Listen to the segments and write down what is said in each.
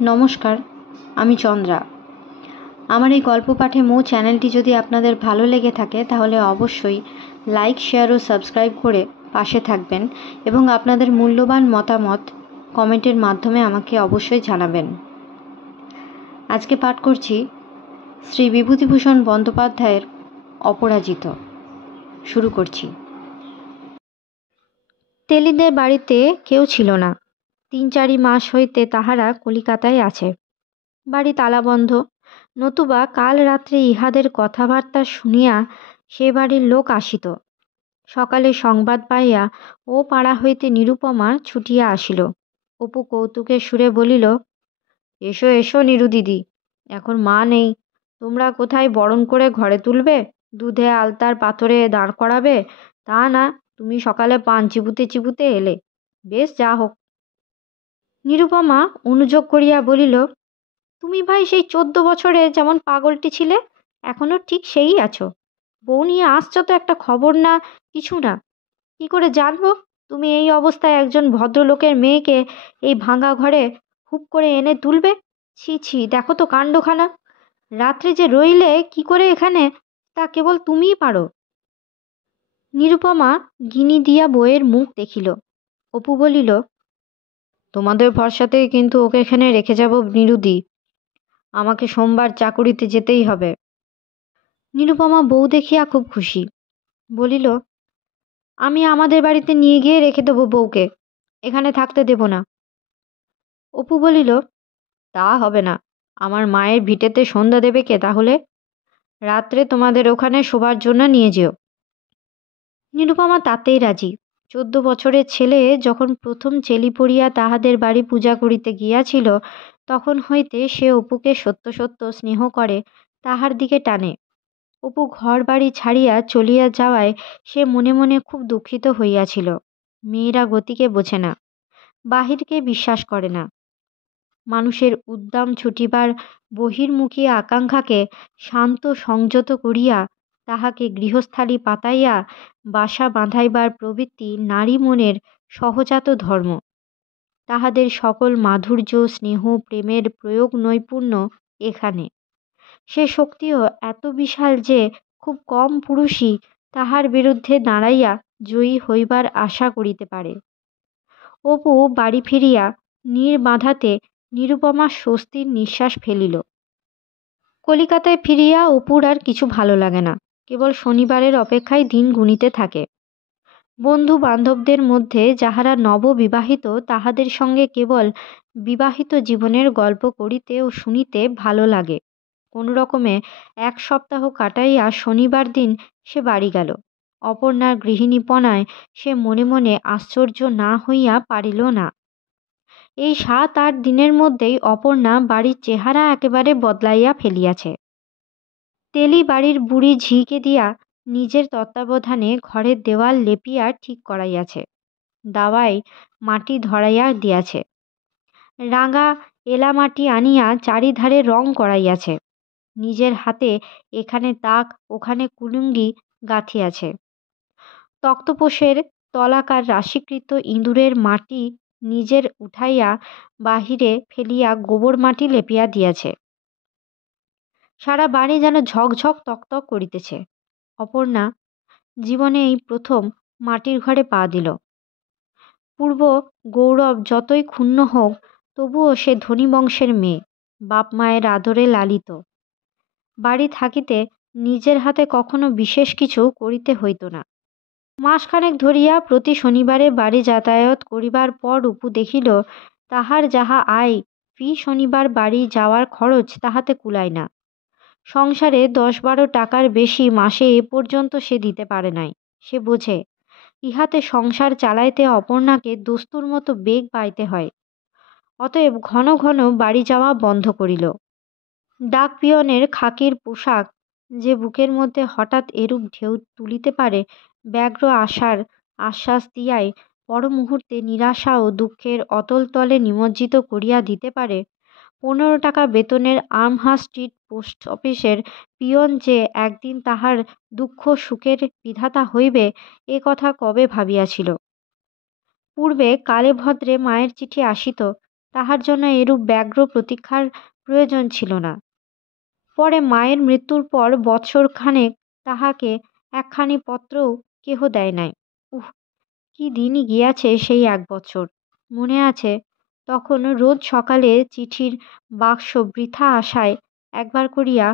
নমস্কার, আমি চন্দ্রা। আমার এই গল্প পাঠে মৌ চ্যানেলটি যদি আপনাদের ভালো লেগে থাকে তাহলে অবশ্যই লাইক, শেয়ার ও সাবস্ক্রাইব করে পাশে থাকবেন এবং আপনাদের মূল্যবান মতামত কমেন্টের মাধ্যমে আমাকে অবশ্যই জানাবেন। আজকে পাঠ করছি শ্রী বিভূতিভূষণ বন্দ্যোপাধ্যায়ের অপরাজিত। শুরু করছি। তেলিদের বাড়িতে কেউ ছিল না। ৩-৪ মাস হইতে তাহারা কলিকাতায় আছে। বাড়ি তালাবন্ধ, নতুবা কাল রাত্রে ইহাদের কথাবার্তা শুনিয়া সে বাড়ির লোক আসিত। সকালে সংবাদ পাইয়া ও পাড়া হইতে নিরুপমা ছুটিয়া আসিল। অপু কৌতুকের সুরে বলিল, এসো এসো নীরু দিদি, এখন মা নেই, তোমরা কোথায় বরণ করে ঘরে তুলবে, দুধে আলতার পাথরে দাঁড় করাবে, তা না তুমি সকালে পান চিবুতে চিবুতে এলে, বেশ যা হোক। নিরুপমা অনুযোগ করিয়া বলিল, তুমি ভাই সেই 14 বছরে যেমন পাগলটি ছিলে এখনো ঠিক সেই আছো। বউ নিয়ে আসছো তো একটা খবর না, কিছু না। কি করে জানবো তুমি এই অবস্থায় একজন ভদ্রলোকের মেয়েকে এই ভাঙা ঘরে হুপ করে এনে তুলবে? ছি ছি, দেখো তো কাণ্ডখানা। রাত্রে যে রইলে কি করে এখানে, তা কেবল তুমিই পারো। নিরুপমা গিনি দিয়া বউয়ের মুখ দেখিল। অপু বলিল, তোমাদের ভরসাতেই কিন্তু ওকে এখানে রেখে যাব নিরুদি, আমাকে সোমবার চাকুরিতে যেতেই হবে। নিরুপমা বউ দেখিয়া খুব খুশি, বলিল, আমি আমাদের বাড়িতে নিয়ে গিয়ে রেখে দেবো বউকে, এখানে থাকতে দেব না। অপু বলিল, তা হবে না, আমার মায়ের ভিটেতে সন্ধ্যা দেবে কে তাহলে? রাত্রে তোমাদের ওখানে শোবার জন্য নিয়ে যেও। নিরুপমা তাতেই রাজি। 14 বছরের ছেলে যখন প্রথম চেলি পড়িয়া তাহাদের বাড়ি পূজা করিতে গিয়াছিল, তখন হইতে সে অপুকে সত্য সত্য স্নেহ করে, তাহার দিকে টানে। অপু ঘর বাড়ি ছাড়িয়া চলিয়া যাওয়ায় সে মনে মনে খুব দুঃখিত হইয়াছিল। মেয়েরা গতিকে বোঝে না, বাহিরকে বিশ্বাস করে না। মানুষের উদ্দাম ছুটিবার বহির্মুখী আকাঙ্ক্ষাকে শান্ত সংযত করিয়া তাহাকে গৃহস্থালী পাতাইয়া বাসা বাঁধাইবার প্রবৃত্তি নারী মনের সহজাত ধর্ম। তাহাদের সকল মাধুর্য, স্নেহ, প্রেমের প্রয়োগ নৈপুণ্য এখানে। সে শক্তিও এত বিশাল যে খুব কম পুরুষই তাহার বিরুদ্ধে দাঁড়াইয়া জয়ী হইবার আশা করিতে পারে। অপু বাড়ি ফিরিয়া নির্বাধাতে নিরুপমা স্বস্তির নিঃশ্বাস ফেলিল। কলিকাতায় ফিরিয়া অপুর আর কিছু ভালো লাগে না, কেবল শনিবারের অপেক্ষায় দিন গুনিতে থাকে। বন্ধু বান্ধবদের মধ্যে যাহারা নববিবাহিত তাহাদের সঙ্গে কেবল বিবাহিত জীবনের গল্প করিতে ও শুনিতে ভালো লাগে। কোনো রকমে 1 সপ্তাহ কাটাইয়া শনিবার দিন সে বাড়ি গেল। অপর্ণার গৃহিণীপনায় সে মনে মনে আশ্চর্য না হইয়া পারিল না। এই 7-8 দিনের মধ্যেই অপর্ণা বাড়ির চেহারা একেবারে বদলাইয়া ফেলিয়াছে। তেলি বাড়ির বুড়ি ঝিকে দিয়া নিজের তত্ত্বাবধানে ঘরের দেওয়াল লেপিয়া ঠিক করাইয়াছে, দাওয়ায় মাটি ধরাইয়া দিয়াছে, রাঙা এলা মাটি আনিয়া চারিধারে রং করাইয়াছে, নিজের হাতে এখানে তাক ওখানে কুলুঙ্গি গাঁথিয়াছে। তক্তপোষের তলাকার রাশিকৃত ইঁদুরের মাটি নিজের উঠাইয়া বাহিরে ফেলিয়া গোবর মাটি লেপিয়া দিয়াছে। সারা বাড়ি যেন ঝকঝক তকতক করিতেছে। অপর্ণা জীবনে এই প্রথম মাটির ঘরে পা দিল। পূর্ব গৌরব যতই ক্ষুণ্ণ হোক, তবুও সে ধনী বংশের মেয়ে, বাপ মায়ের আদরে লালিত। বাড়ি থাকিতে নিজের হাতে কখনো বিশেষ কিছু করিতে হইত না। মাসখানেক ধরিয়া প্রতি শনিবারে বাড়ি যাতায়াত করিবার পর অপু দেখিল তাহার যাহা আয়, ফি শনিবার বাড়ি যাওয়ার খরচ তাহাতে কুলায় না। সংসারে 10-12 টাকার বেশি মাসে এ পর্যন্ত সে দিতে পারে নাই। সে বোঝে ইহাতে সংসার চালাইতে অপর্ণাকে দস্তুর মতো বেগ পাইতে হয়। অতএব ঘন ঘন বাড়ি যাওয়া বন্ধ করিল। ডাক পিয়নের খাকির পোশাক যে বুকের মধ্যে হঠাৎ এরূপ ঢেউ তুলিতে পারে, ব্যগ্র আশার আশ্বাস দিয়াই পর মুহূর্তে নিরাশা ও দুঃখের অতল তলে নিমজ্জিত করিয়া দিতে পারে, 15 টাকা বেতনের আর্মহার্স্ট স্ট্রিট পোস্ট অফিসের পিয়ন যে একদিন তাহার দুঃখ সুখের বিধাতা হইবে, এ কথা কবে ভাবিয়াছিল। পূর্বে কালে ভদ্রে মায়ের চিঠি আসিত, তাহার জন্য এরূপ ব্যগ্র প্রতীক্ষার প্রয়োজন ছিল না। পরে মায়ের মৃত্যুর পর বৎসরখানেক তাহাকে একখানি পত্রও কেহ দেয় নাই। উহ, কি দিনই গিয়াছে সেই 1 বৎসর। মনে আছে, তখন রোজ সকালে চিঠির বাক্স বৃথা আশায় একবার করিয়া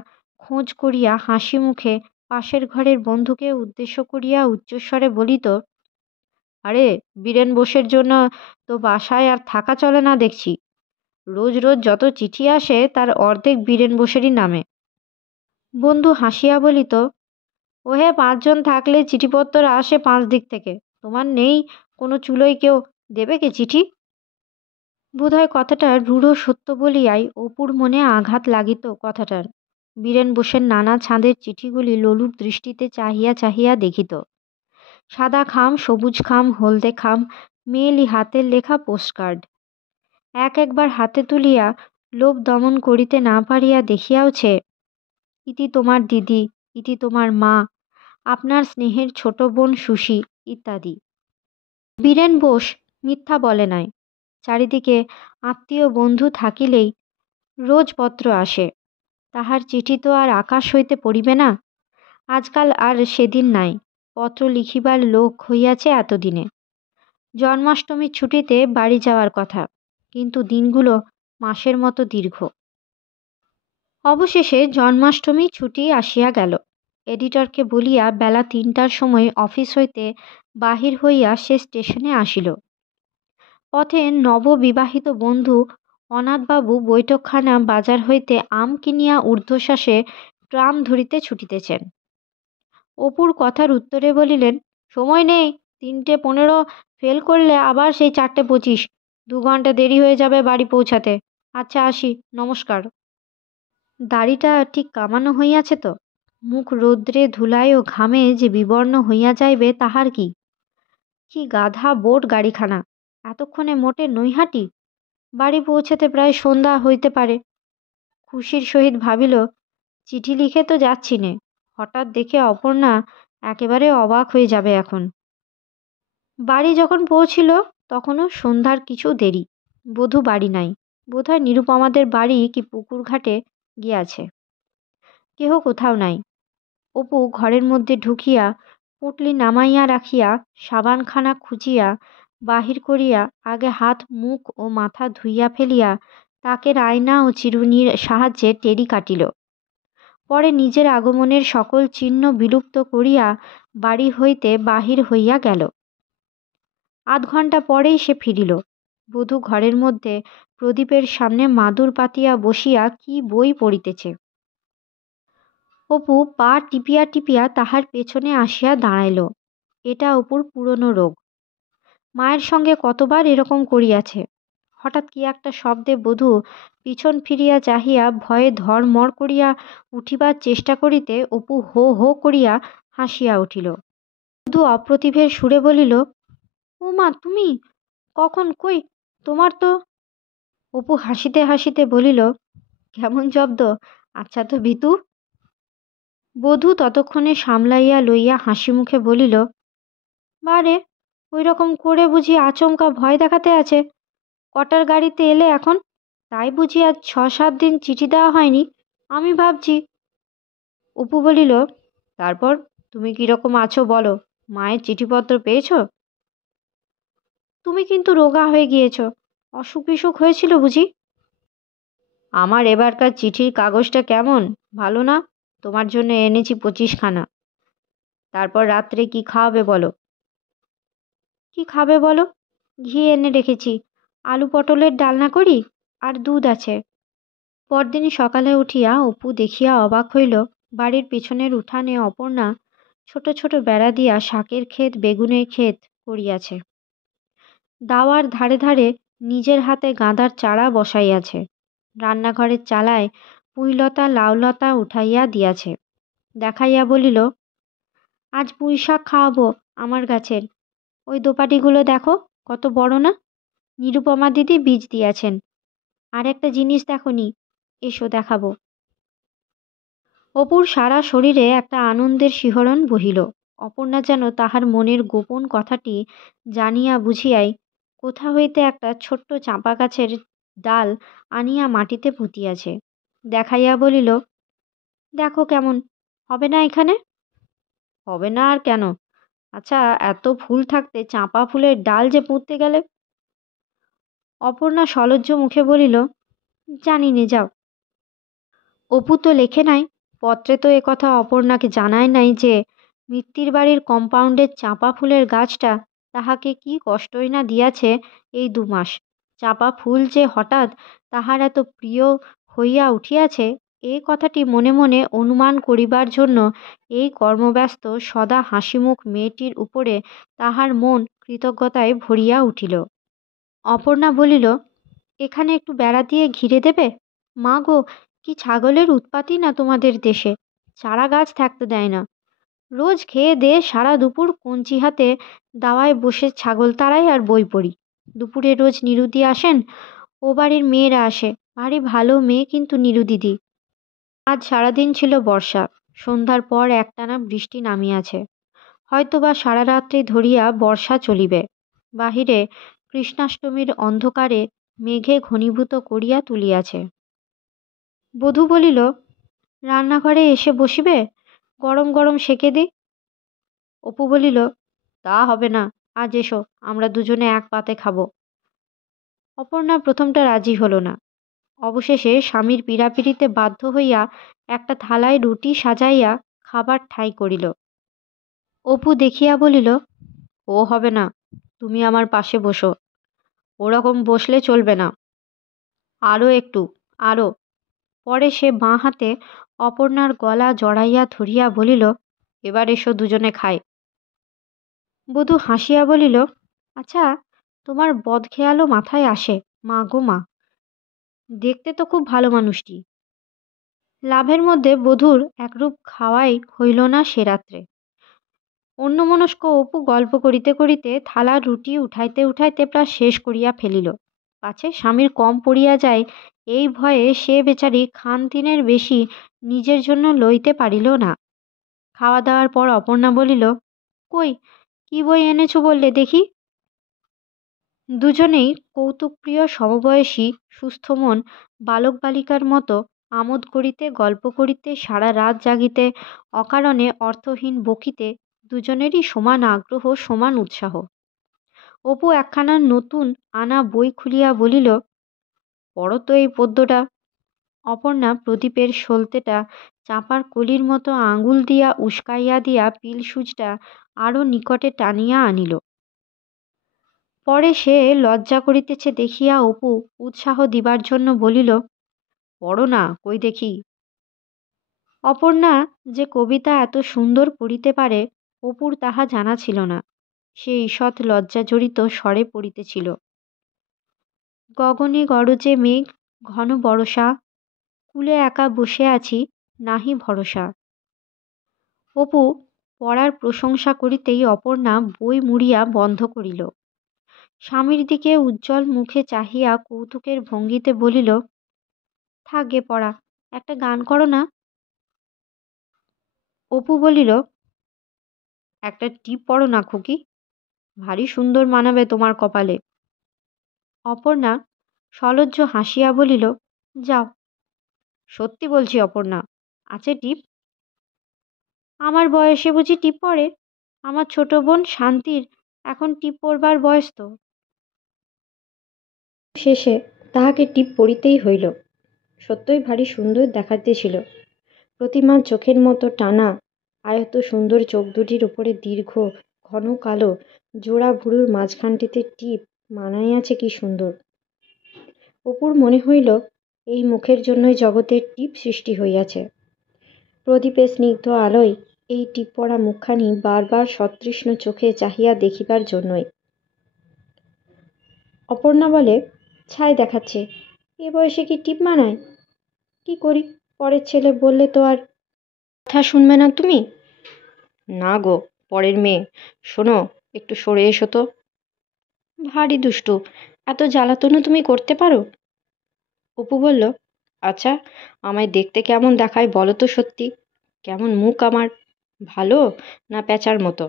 খোঁজ করিয়া হাসি মুখে পাশের ঘরের বন্ধুকে উদ্দেশ্য করিয়া উচ্চস্বরে বলিত, আরে বীরেন বোসের জন্য তো বাসায় আর থাকা চলে না দেখছি। রোজ রোজ যত চিঠি আসে তার অর্ধেক বীরেন বোসেরই নামে। বন্ধু হাসিয়া বলিত, ওহে 5 জন থাকলে চিঠিপত্র আসে 5 দিক থেকে, তোমার নেই কোনো চুলোয়, কেউ দেবে কে চিঠি? বোধহয় কথাটা রূঢ় সত্য বলিয়াই অপুর মনে আঘাত লাগিত কথাটার। বীরেন বোসের নানা ছাঁদের চিঠিগুলি লোলুপ দৃষ্টিতে চাহিয়া চাহিয়া দেখিত। সাদা খাম, সবুজ খাম, হলদে খাম, মেয়েলি হাতের লেখা পোস্টকার্ড। একবার হাতে তুলিয়া লোভ দমন করিতে না পারিয়া দেখিয়াওছে, ইতি তোমার দিদি, ইতি তোমার মা, আপনার স্নেহের ছোট বোন সুশি ইত্যাদি। বীরেন বোস মিথ্যা বলে নাই। চারিদিকে আত্মীয় বন্ধু থাকিলেই রোজ পত্র আসে। তাহার চিঠি তো আর আকাশ হইতে পড়িবে না। আজকাল আর সেদিন নাই, পত্র লিখিবার লোক হইয়াছে এতদিনে। জন্মাষ্টমীর ছুটিতে বাড়ি যাওয়ার কথা, কিন্তু দিনগুলো মাসের মতো দীর্ঘ। অবশেষে জন্মাষ্টমী ছুটি আসিয়া গেল। এডিটরকে বলিয়া বেলা 3টার সময় অফিস হইতে বাহির হইয়া সে স্টেশনে আসিল। পথে নববিবাহিত বন্ধু অনাথবাবু বৈঠকখানা বাজার হইতে আম কিনিয়া ঊর্ধ্বশ্বাসে ট্রাম ধরিতে ছুটিতেছেন। অপুর কথার উত্তরে বলিলেন, সময় নেই, 3টে 15 ফেল করলে আবার সেই 4টে 25, 2 ঘন্টা দেরি হয়ে যাবে বাড়ি পৌঁছাতে। আচ্ছা আসি, নমস্কার। দাড়িটা ঠিক কামানো হইয়াছে তো? মুখ রৌদ্রে ধুলায় ও ঘামে যে বিবর্ণ হইয়া যাইবে তাহার কি? কি গাধা বোট গাড়িখানা, এতক্ষণে মোটে নৈহাটি। বাড়ি পৌঁছাতে প্রায় সন্ধ্যা হইতে পারে। খুশির সহিত ভাবিল, চিঠি লিখে তো যাচ্ছি নে, হঠাৎ দেখে অপর্ণা একেবারে অবাক হয়ে যাবে এখন। বাড়ি যখন পৌঁছিল তখনও সন্ধ্যার কিছু দেরি। বধূ বাড়ি নাই, বোধহয় নিরুপমাদের বাড়ি কি পুকুর ঘাটে গিয়াছে। কেহ কোথাও নাই। অপু ঘরের মধ্যে ঢুকিয়া পুঁটলি নামাইয়া রাখিয়া সাবানখানা খুঁজিয়া বাহির করিয়া আগে হাত মুখ ও মাথা ধুইয়া ফেলিয়া তাকের আয়না ও চিরুনির সাহায্যে টেরি কাটিল। পরে নিজের আগমনের সকল চিহ্ন বিলুপ্ত করিয়া বাড়ি হইতে বাহির হইয়া গেল। 8 ঘণ্টা পরেই সে ফিরিল। বধূ ঘরের মধ্যে প্রদীপের সামনে মাদুর পাতিয়া বসিয়া কি বই পড়িতেছে। অপু পা টিপিয়া টিপিয়া তাহার পেছনে আসিয়া দাঁড়াইল। এটা অপুর পুরনো রোগ। মায়ের সঙ্গে কতবার এরকম করিয়াছে। হঠাৎ কি একটা শব্দে বধূ পিছন ফিরিয়া চাহিয়া ভয়ে ধড়মড় করিয়া উঠিবার চেষ্টা করিতে অপু হো হো করিয়া হাসিয়া উঠিল। বধূ অপ্রতিভের সুরে বলিল, ও মা, তুমি কখন, কই তোমার তো। অপু হাসিতে হাসিতে বলিল, কেমন জব্দ, আচ্ছা তো ভিতু। বধূ ততক্ষণে সামলাইয়া লইয়া হাসি মুখে বলিল, বারে, ওই রকম করে বুঝি আচমকা ভয় দেখাতে আছে? কটার গাড়িতে এলে এখন? তাই বুঝি আজ 6-7 দিন চিঠি দেওয়া হয়নি? আমি ভাবছি। অপু বলিল, তারপর তুমি কীরকম আছো বলো, মায়ের চিঠিপত্র পেয়েছ? তুমি কিন্তু রোগা হয়ে গিয়েছ, অসুখ বিসুখ হয়েছিল বুঝি? আমার এবারকার চিঠির কাগজটা কেমন, ভালো না? তোমার জন্য এনেছি 25খানা। তারপর রাত্রে কি খাওয়াবে বলো? কি খাবে বলো? ঘি এনে রেখেছি, আলু পটলের ডালনা করি, আর দুধ আছে। পরদিন সকালে উঠিয়া অপু দেখিয়া অবাক হইল, বাড়ির পিছনের উঠানে অপর্ণা ছোট ছোট বেড়া দিয়া শাকের ক্ষেত, বেগুনের ক্ষেত করিয়াছে। দাওয়ার ধারে ধারে নিজের হাতে গাঁদার চারা বসাইয়াছে। রান্নাঘরের চালায় পুঁইলতা লাউলতা উঠাইয়া দিয়াছে। দেখাইয়া বলিল, আজ পুঁই শাক খাওয়াবো আমার গাছের। ওই দোপাটিগুলো দেখো কত বড় না? নিরুপমা দিদি বীজ দিয়াছেন। আর একটা জিনিস দেখনি, এসো দেখাবো। অপুর সারা শরীরে একটা আনন্দের শিহরণ বহিল। অপর্ণা যেন তাহার মনের গোপন কথাটি জানিয়া বুঝিয়াই কোথা হইতে একটা ছোট্ট চাঁপা গাছের ডাল আনিয়া মাটিতে পুঁতিয়াছে। দেখাইয়া বলিল, দেখো কেমন, হবে না এখানে? হবে না আর কেন? আচ্ছা, এত ফুল থাকতে চাঁপা ফুলের ডাল যে পুঁততে গেলে? অপর্ণা সলজ্জ মুখে বলিল, জানি নে, যাও। অপু তো লেখে নাই, পত্রে তো কথা অপর্ণাকে জানায় নাই যে মিত্তির বাড়ির কম্পাউন্ডের চাঁপা ফুলের গাছটা তাহাকে কি কষ্টই না দিয়াছে এই 2 মাস। চাঁপা ফুল যে হঠাৎ তাহার এত প্রিয় হইয়া উঠিয়াছে, এই কথাটি মনে মনে অনুমান করিবার জন্য এই কর্মব্যস্ত সদা হাসিমুখ মেয়েটির উপরে তাহার মন কৃতজ্ঞতায় ভরিয়া উঠিল। অপর্ণা বলিল, এখানে একটু বেড়া দিয়ে ঘিরে দেবে? মা গো, কি ছাগলের উৎপাতই না তোমাদের দেশে! চারা গাছ থাকতে দেয় না। রোজ খেয়ে দেয়ে সারা দুপুর কঞ্চি হাতে দাওয়ায় বসে ছাগল তাড়াই আর বই পড়ি। দুপুরে রোজ নিরুদি আসেন, ও বাড়ির মেয়েরা আসে, ভারী ভালো মেয়ে কিন্তু নিরুদিদি। আজ সারাদিন ছিল বর্ষা, সন্ধ্যার পর একটানা বৃষ্টি নামিয়াছে, হয়তোবা সারা রাত্রি ধরিয়া বর্ষা চলিবে। বাহিরে কৃষ্ণাষ্টমীর অন্ধকারে মেঘে ঘনীভূত করিয়া তুলিয়াছে। বধূ বলিল, রান্নাঘরে এসে বসিবে? গরম গরম সেকে দিই। অপু বলিল, তা হবে না, আজ এসো, আমরা দুজনে এক পাতে খাবো। অপর্ণা প্রথমটা রাজি হলো না। অবশেষে স্বামীর পীড়াপিড়িতে বাধ্য হইয়া একটা থালায় রুটি সাজাইয়া খাবার ঠাঁই করিল। অপু দেখিয়া বলিল, ও হবে না, তুমি আমার পাশে বসো। ওরকম বসলে চলবে না, আরও একটু, আরও। পরে সে বাঁ হাতে অপর্ণার গলা জড়াইয়া ধরিয়া বলিল, এবার এসো, দুজনে খাই। বধূ হাসিয়া বলিল, আচ্ছা, তোমার বদখেয়ালও মাথায় আসে? মা গো মা, দেখতে তো খুব ভালো মানুষটি। লাভের মধ্যে বধূর একরূপ খাওয়াই হইল না সে রাত্রে। অন্যমনস্ক অপু গল্প করিতে করিতে থালার রুটি উঠাইতে উঠাইতে প্রায় শেষ করিয়া ফেলিল। পাছে স্বামীর কম পড়িয়া যায় এই ভয়ে সে বেচারি খান তিনের বেশি নিজের জন্য লইতে পারিল না। খাওয়া দাওয়ার পর অপর্ণা বলিল, কই, কি বই এনেছো বললে দেখি? দুজনেই কৌতুকপ্রিয় সমবয়সী সুস্থ মন বালক বালিকার মতো আমোদ করিতে, গল্প করিতে, সারা রাত জাগিতে, অকারণে অর্থহীন বকিতে দুজনেরই সমান আগ্রহ, সমান উৎসাহ। অপু একখানা নতুন আনা বই খুলিয়া বলিল, পড়ো তো এই পদ্যটা। অপর্ণা প্রদীপের সলতেটা চাঁপার কলির মতো আঙুল দিয়া উস্কাইয়া দিয়া পিলসুজটা আরও নিকটে টানিয়া আনিল। পরে সে লজ্জা করিতেছে দেখিয়া অপু উৎসাহ দিবার জন্য বলিল, পড়ো না, কই দেখি। অপর্ণা যে কবিতা এত সুন্দর পড়িতে পারে অপুর তাহা জানা ছিল না। সে ঈষৎ লজ্জাজড়িত স্বরে পড়িতেছিল, গগনে গরজে মেঘ, ঘন বরষা, কূলে একা বসে আছি, নাহি ভরসা। অপু পড়ার প্রশংসা করিতেই অপর্ণা বই মুড়িয়া বন্ধ করিল। স্বামীর দিকে উজ্জ্বল মুখে চাহিয়া কৌতুকের ভঙ্গিতে বলিল, থাক গে পড়া, একটা গান করো না। অপু বলিল, একটা টিপ পড়ো না খুকি, ভারী সুন্দর মানাবে তোমার কপালে। অপর্ণা সলজ্জ হাসিয়া বলিল, যাও। সত্যি বলছি অপর্ণা, আছে টিপ? আমার বয়সে বুঝি টিপ পড়ে? আমার ছোট বোন শান্তির এখন টিপ পড়বার বয়স তো। শেষে তাহাকে টিপ পড়িতেই হইল। সত্যই ভারী সুন্দর দেখাইতেছিল। প্রতিমার চোখের মতো টানা আয়ত সুন্দর চোখ দুটির উপরে দীর্ঘ ঘন কালো জোড়া ভুরুর মাঝখানটিতে টিপ মানাইয়াছে কি সুন্দর। অপুর মনে হইল এই মুখের জন্যই জগতের টিপ সৃষ্টি হইয়াছে। প্রদীপের স্নিগ্ধ আলোয় এই টিপ পড়া মুখখানি বারবার সতৃষ্ণ চোখে চাহিয়া দেখিবার জন্যই। অপর্ণা বলে, ছাই দেখাচ্ছে, এ বয়সে কি টিপ মানায়? কি করি, পরের ছেলে বললে তো আর কথা শুনবে না তুমি? না গো, পরের মেয়ে, শোনো, একটু সরে এসো তো। ভারী দুষ্টু, এত জ্বালাতনও তুমি করতে পারো? অপু বলল, আচ্ছা, আমায় দেখতে কেমন দেখায় বলো তো সত্যি? কেমন মুখ আমার, ভালো না প্যাঁচার মতো?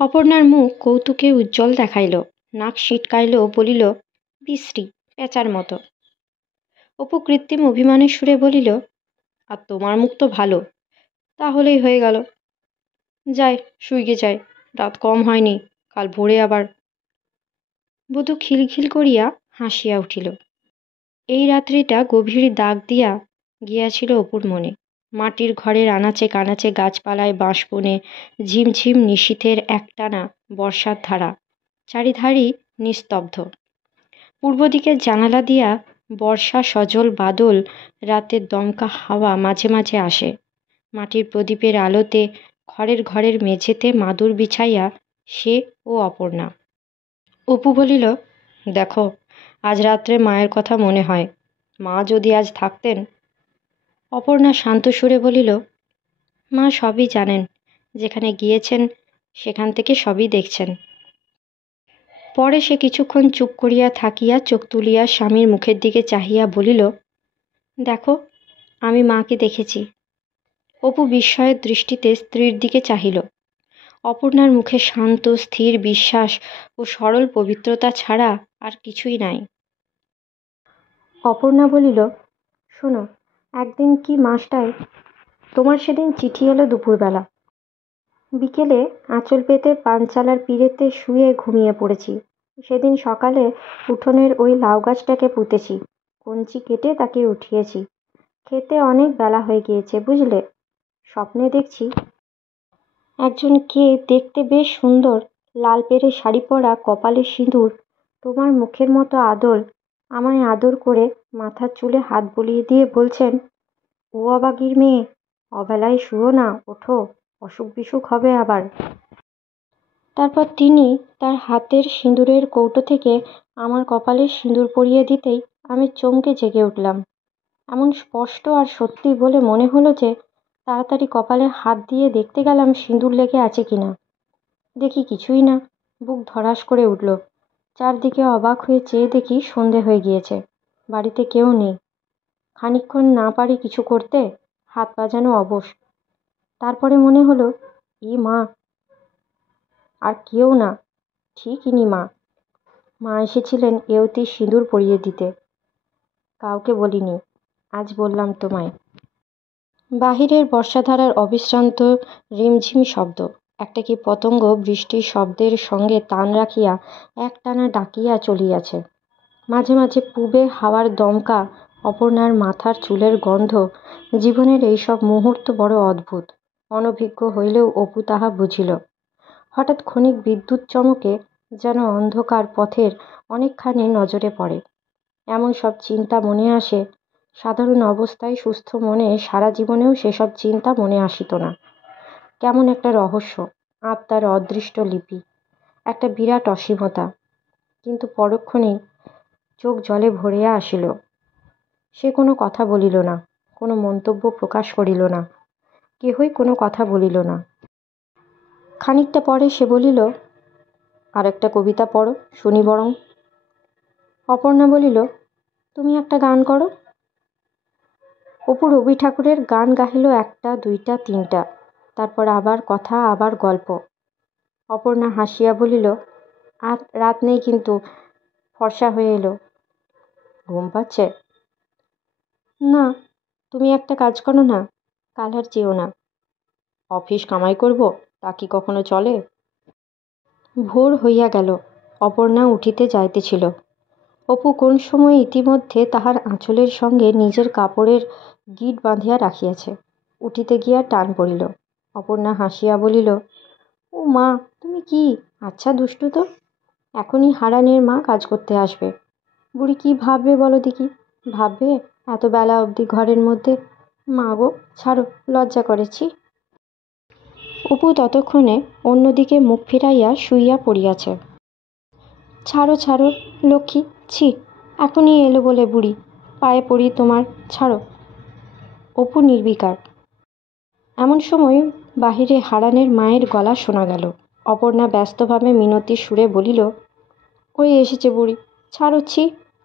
অপর্ণার মুখ কৌতুকে উজ্জ্বল দেখাইল, নাক সিটকাইল, বলিল, বিশ্রী, পেঁচার মতো। অপু কৃত্রিম অভিমানের সুরে বলিল, আর তোমার মুখ তো ভালো, তাহলেই হয়ে গেল। যাই, শুইগে যাই, রাত কম হয়নি, কাল ভোরে আবার। বধূ খিলখিল করিয়া হাসিয়া উঠিল। এই রাত্রিটা গভীর দাগ দিয়া গিয়াছিল অপুর মনে। মাটির ঘরের আনাচে কানাচে গাছপালায় বাঁশবনে ঝিমঝিম নিশীথের একটানা বর্ষার ধারা, চারিধারই নিস্তব্ধ। পূর্ব দিকের জানালা দিয়া বর্ষা সজল বাদল রাতের দমকা হাওয়া মাঝে মাঝে আসে। মাটির প্রদীপের আলোতে ঘরের ঘরের মেঝেতে মাদুর বিছাইয়া সে ও অপর্ণা। অপু বলিল, দেখো, আজ রাত্রে মায়ের কথা মনে হয়। মা যদি আজ থাকতেন। অপর্ণা শান্ত সুরে বলিল, মা সবই জানেন, যেখানে গিয়েছেন সেখান থেকে সবই দেখছেন। পরে সে কিছুক্ষণ চুপ করিয়া থাকিয়া চোখ তুলিয়া স্বামীর মুখের দিকে চাহিয়া বলিল, দেখো, আমি মাকে দেখেছি। অপু বিস্ময়ের দৃষ্টিতে স্ত্রীর দিকে চাহিল। অপর্ণার মুখে শান্ত স্থির বিশ্বাস ও সরল পবিত্রতা ছাড়া আর কিছুই নাই। অপর্ণা বলিল, শোনো, একদিন কি মাসটায় তোমার সেদিন চিঠি এলো দুপুরবেলা। বিকেলে আঁচল পেতে পানচালার পিড়েতে শুয়ে ঘুমিয়ে পড়েছি। সেদিন সকালে উঠোনের ওই লাউ গাছটাকে পুঁতেছি, কঞ্চি কেটে তাকে উঠিয়েছি। খেতে অনেক বেলা হয়ে গিয়েছে বুঝলে। স্বপ্নে দেখছি একজন কে দেখতে বেশ সুন্দর, লাল পেরে শাড়ি পরা, কপালে সিঁদুর, তোমার মুখের মতো আদল, আমায় আদর করে মাথার চুলে হাত বুলিয়ে দিয়ে বলছেন, ও অবাগির মেয়ে, অবেলায় শুও না, ওঠো, অসুখ বিসুখ হবে আবার। তারপর তিনি তার হাতের সিঁদুরের কৌটো থেকে আমার কপালে সিঁদুর পরিয়ে দিতেই আমি চমকে জেগে উঠলাম। এমন স্পষ্ট আর সত্যি বলে মনে হলো যে তাড়াতাড়ি কপালে হাত দিয়ে দেখতে গেলাম সিঁদুর লেগে আছে কিনা। দেখি কিছুই না। বুক ধড়াস করে উঠল। চারদিকে অবাক হয়ে চেয়ে দেখি সন্ধে হয়ে গিয়েছে, বাড়িতে কেউ নেই। খানিকক্ষণ না পারি কিছু করতে, হাত পা যেন অবশ। তারপরে মনে হলো, মা, আর কেউ না, ঠিক ইনি মা। মা এসেছিলেন এ অতি সিঁদুর পরিয়ে দিতে। কাউকে বলিনি, আজ বললাম তোমায়। বাহিরের বর্ষাধারার অবিশ্রান্ত রিমঝিম শব্দ। একটা কি পতঙ্গ বৃষ্টির শব্দের সঙ্গে তান রাখিয়া একটানা ডাকিয়া চলিয়াছে। মাঝে মাঝে পূবে হাওয়ার দমকা, অপর্ণার মাথার চুলের গন্ধ। জীবনের এইসব মুহূর্ত বড় অদ্ভুত। অনভিজ্ঞ হইলেও অপু তাহা বুঝিল। হঠাৎ ক্ষণিক বিদ্যুৎ চমকে যেন অন্ধকার পথের অনেকখানি নজরে পড়ে। এমন সব চিন্তা মনে আসে, সাধারণ অবস্থায় সুস্থ মনে সারা জীবনেও সেসব চিন্তা মনে আসিত না। কেমন একটা রহস্য, আত্মার অদৃষ্ট লিপি, একটা বিরাট অসীমতা। কিন্তু পরক্ষণেই চোখ জলে ভরিয়া আসিল। সে কোনো কথা বলিল না, কোনো মন্তব্য প্রকাশ করিল না, কেহই কোনো কথা বলিল না। খানিকটা পরে সে বলিল, আর একটা কবিতা পড়ো, শুনি বরং। অপর্ণা বলিল, তুমি একটা গান করো। অপু রবি ঠাকুরের গান গাহিল, একটা দুইটা তিনটা, তারপর আবার কথা, আবার গল্প। অপর্ণা হাসিয়া বলিল, আর রাত নেই কিন্তু, ফর্সা হয়ে এলো। ঘুম পাচ্ছে? না। তুমি একটা কাজ করো না, কাল আর যেও না। অফিস কামাই করব, তা কি কখনো চলে? ভোর হইয়া গেল। অপর্ণা উঠিতে যাইতেছিল। অপু কোন সময় ইতিমধ্যে তাহার আঁচলের সঙ্গে নিজের কাপড়ের গিঁট বাঁধিয়া রাখিয়াছে। উঠিতে গিয়া টান পড়িল। অপর্ণা হাসিয়া বলিল, ও মা, তুমি কি আচ্ছা দুষ্টু তো। এখনই হারানের মা কাজ করতে আসবে। বুড়ি কি ভাববে বলো দেখি। ভাববে এত বেলা অবধি ঘরের মধ্যে। মা গো, ছাড়ো, লজ্জা করেছি। অপু ততক্ষণে অন্যদিকে মুখ ফিরাইয়া শুইয়া পড়িয়াছে। ছাড়ো ছাড়ো লক্ষ্মী, ছি, এখনই এলো বলে বুড়ি, পায়ে পড়ি তোমার, ছাড়ো। অপু নির্বিকার। এমন সময় বাহিরে হারানের মায়ের গলা শোনা গেল। অপর্ণা ব্যস্তভাবে মিনতির সুরে বলিল, ওই এসেছে বুড়ি, ছাড়ো, ছি,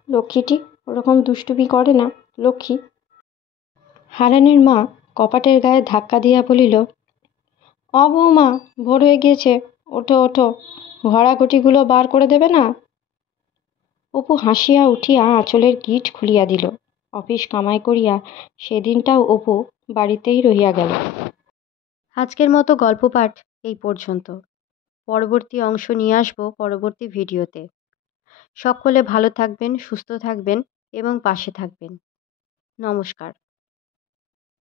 লক্ষ্মীটি ওরকম দুষ্টুমি করে না, লক্ষ্মী। হারানের মা কপাটের গায়ে ধাক্কা দিয়া বলিল, বৌমা, ভোর হয়ে গিয়েছে, ওঠো ওঠো, ঘড়াঘটিগুলো বার করে দেবে না? অপু হাসিয়া উঠিয়া আঁচলের গিট খুলিয়া দিল। অফিস কামাই করিয়া সেদিনটাও অপু বাড়িতেই রহিয়া গেল। আজকের মতো গল্প পাঠ এই পর্যন্ত। পরবর্তী অংশ নিয়ে আসবো পরবর্তী ভিডিওতে। সকলে ভালো থাকবেন, সুস্থ থাকবেন এবং পাশে থাকবেন। নমস্কার।